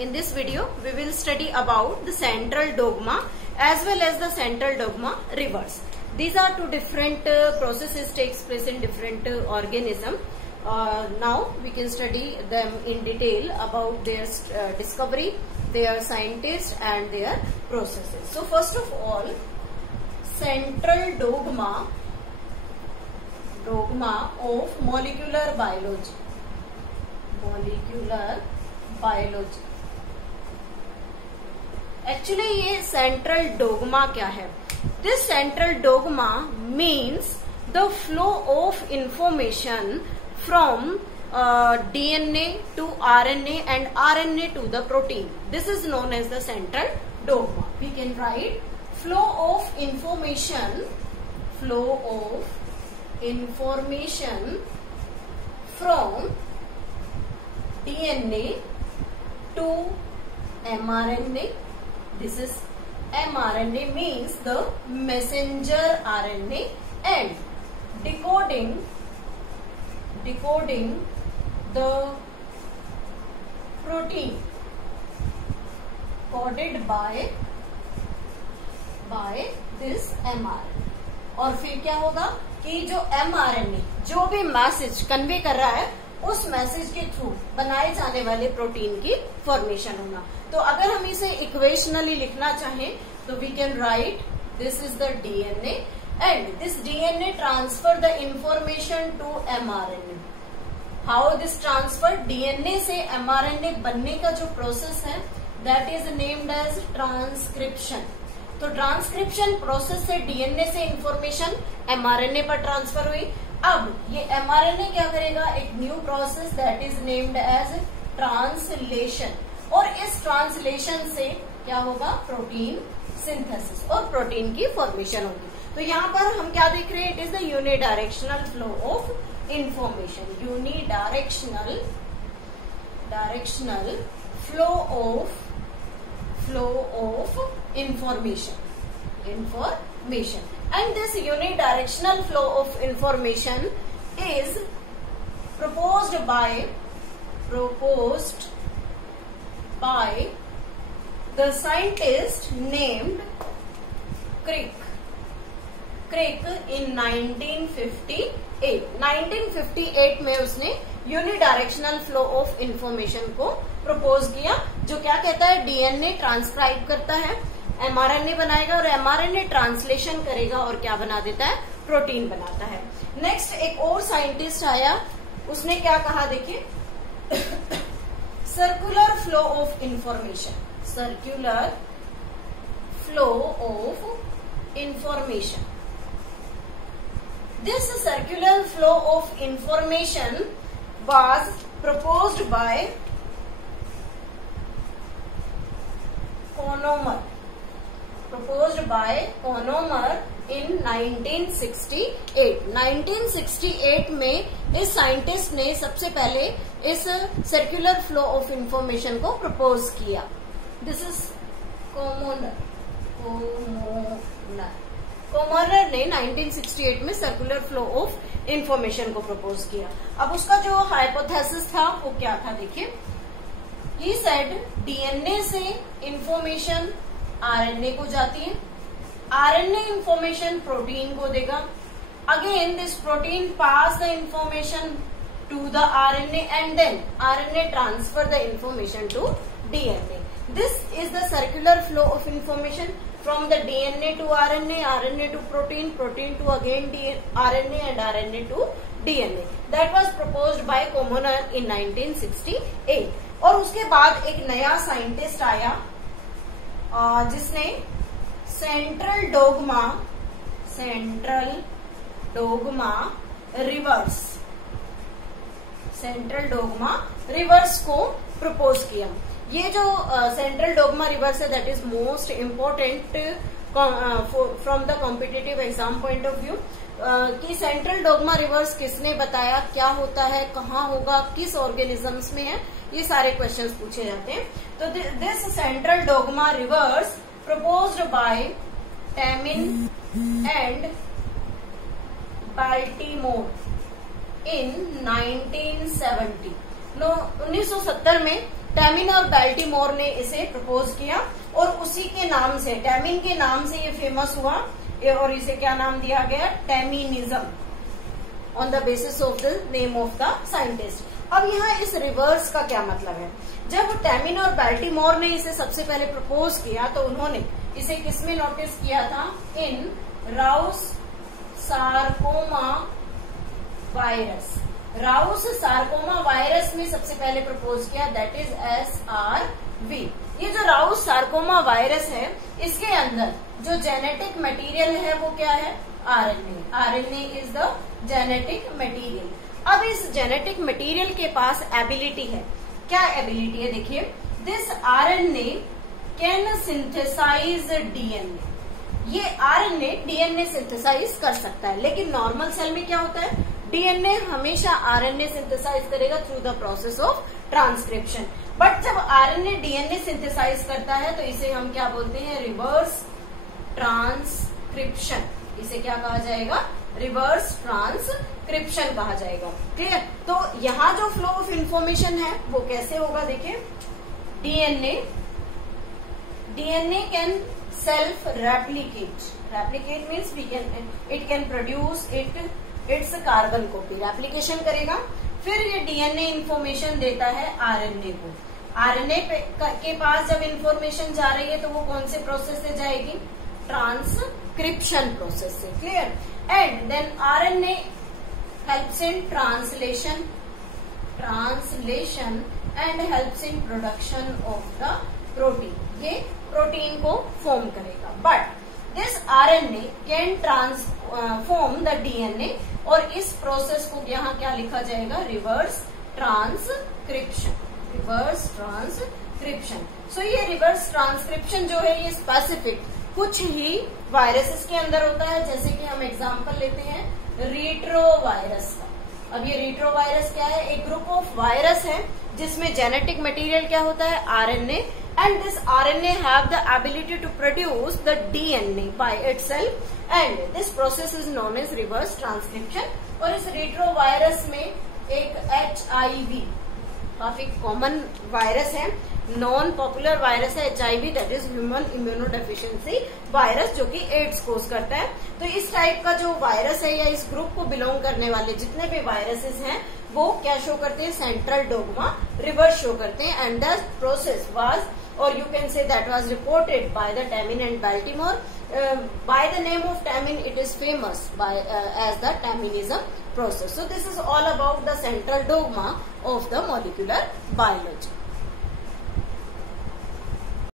In this video, we will study about the central dogma as well as the central dogma reverse. These are two different processes takes place in different organism. Now we can study them in detail about their discovery, their scientists and their processes. So first of all, central dogma of molecular biology. Actually ये central dogma क्या है? This central dogma means the flow of information from DNA to RNA and RNA to the protein. This is known as the central dogma. We can write flow of information from DNA to mRNA. This is mRNA means the messenger RNA, and decoding the protein coded by this mRNA. और फिर क्या होगा कि जो mRNA जो भी message convey कर रहा है उस मैसेज के थ्रू बनाए जाने वाले प्रोटीन की फॉर्मेशन होना. तो अगर हम इसे इक्वेशनली लिखना चाहें तो we can write this is the DNA and this DNA transfer the information to mRNA. How this transfer? DNA से एमआरएनए बनने का जो प्रोसेस है that is named as transcription. तो ट्रांसक्रिप्शन प्रोसेस से डीएनए से इंफॉर्मेशन एमआरएनए पर transfer हुई. अब ये एमआरएनए क्या करेगा? एक new process that is named as translation, और इस ट्रांसलेशन से क्या होगा? प्रोटीन सिंथेसिस और प्रोटीन की फॉर्मेशन होगी. तो यहाँ पर हम क्या देख रहे हैं? It is the unidirectional flow of information. Unidirectional flow of information. And this unidirectional flow of information is proposed by the scientist named Crick in 1958. 1958 में उसने यूनिडायरेक्शनल फ्लो ऑफ इंफॉर्मेशन को प्रपोज किया, जो क्या कहता है? डीएनए ट्रांसक्राइब करता है, एमआरएनए बनाएगा और एमआरएनए ट्रांसलेशन करेगा और क्या बना देता है? प्रोटीन बनाता है. नेक्स्ट एक और साइंटिस्ट आया, उसने क्या कहा? देखिए, circular flow of information. Circular flow of information. This circular flow of information was proposed by Conomer in 1968. 1968 में इस साइंटिस्ट ने सबसे पहले इस सर्कुलर फ्लो ऑफ इंफॉर्मेशन को प्रपोज किया. दिस इज कोमोनर ने 1968 में सर्कुलर फ्लो ऑफ इंफॉर्मेशन को प्रपोज किया. अब उसका जो हाइपोथेसिस था वो क्या था? देखिए, ही सेड डीएनए से इंफॉर्मेशन आरएनए को जाती है, आरएनए इंफॉर्मेशन प्रोटीन को देगा, again this protein pass the information to the RNA and then RNA transfer the information to DNA. This is the circular flow of information from the DNA to RNA, RNA to protein, protein to again RNA and RNA to DNA. That was proposed by Komoner in 1968. और उसके बाद एक नया scientist आया जिसने central dogma reverse को propose किया. ये जो सेंट्रल डोगमा रिवर्स है that is most important from the competitive exam point of view. कि सेंट्रल डोगमा रिवर्स किसने बताया, क्या होता है, कहाँ होगा, किस ऑर्गेनिजम्स में है, ये सारे क्वेश्चंस पूछे जाते हैं. तो this central dogma reverse proposed by Temin and Baltimore in 1970. 1970 में टैमिन और बाल्टीमोर ने इसे प्रपोज किया और उसी के नाम से, टैमिन के नाम से ये फेमस हुआ और इसे क्या नाम दिया गया, Teminism, on the basis of the name of the scientist. अब यहाँ इस रिवर्स का क्या मतलब है? जब टैमिन और बाल्टीमोर ने इसे सबसे पहले प्रपोज किया तो उन्होंने इसे किसमें नोटिस किया था? In Rous sarcoma virus. Rous sarcoma virus में सबसे पहले प्रपोज किया, दैट इज SRV। ये जो राउस सार्कोमा वायरस है, इसके अंदर जो जेनेटिक मटेरियल है वो क्या है? RNA। RNA is the genetic material. अब इस जेनेटिक मटेरियल के पास एबिलिटी है, क्या एबिलिटी है? देखिए, this RNA can synthesize DNA। ये RNA DNA सिंथेसाइज कर सकता है, लेकिन नॉर्मल सेल में क्या होता है? DNA हमेशा RNA सिंथेसाइज करेगा through the process of transcription. But जब RNA DNA सिंथेसाइज करता है तो इसे हम क्या बोलते हैं? Reverse transcription. इसे क्या कहा जाएगा? रिवर्स ट्रांसक्रिप्शन कहा जाएगा। क्लियर? तो यहाँ जो फ्लो ऑफ इंफॉर्मेशन है वो कैसे होगा? देखिए, DNA can self replicate. Replicate means it can produce it's carbon copy. Replication करेगा, फिर ये DNA इंफॉर्मेशन देता है RNA को। RNA के पास जब इंफॉर्मेशन जा रही है तो वो कौन से प्रोसेस से जाएगी? ट्रांसक्रिप्शन प्रोसेस से। Clear? And then RNA helps in translation and helps in production of the protein. ये प्रोटीन को फॉर्म करेगा। But this RNA can transform the DNA, और इस प्रोसेस को यहाँ क्या लिखा जाएगा? Reverse transcription. Reverse transcription. So ये रिवर्स ट्रांसक्रिप्शन जो है ये स्पेसिफिक कुछ ही वायरसेस के अंदर होता है। जैसे कि हम एग्जांपल लेते हैं रीट्रोवायरस का। अब ये रीट्रोवायरस क्या है? एक ग्रुप ऑफ वायरस है जिसमें जेनेटिक मटेरियल क्या होता है? RNA, and this RNA have the ability to produce the DNA by itself, and this process is known as reverse transcription। और इस रेट्रोवायरस में एक HIV काफी कॉमन वायरस है, नॉन पॉपुलर वायरस है HIV, that is human immunodeficiency virus, जो कि ads कोज करता है। तो इस टाइप का जो वायरस है या इस ग्रुप को बिलोंग करने वाले जितने भी वायरसेस हैं वो क्या शो करते हैं? सेंट्रल डोग्मा रिवर्स शो करते हैं। And the process was, or you can say that was reported by the Tamin and Baltimore. By the name of Tamin, it is famous as the Taminism process. So this is all about the central dogma of the molecular biology.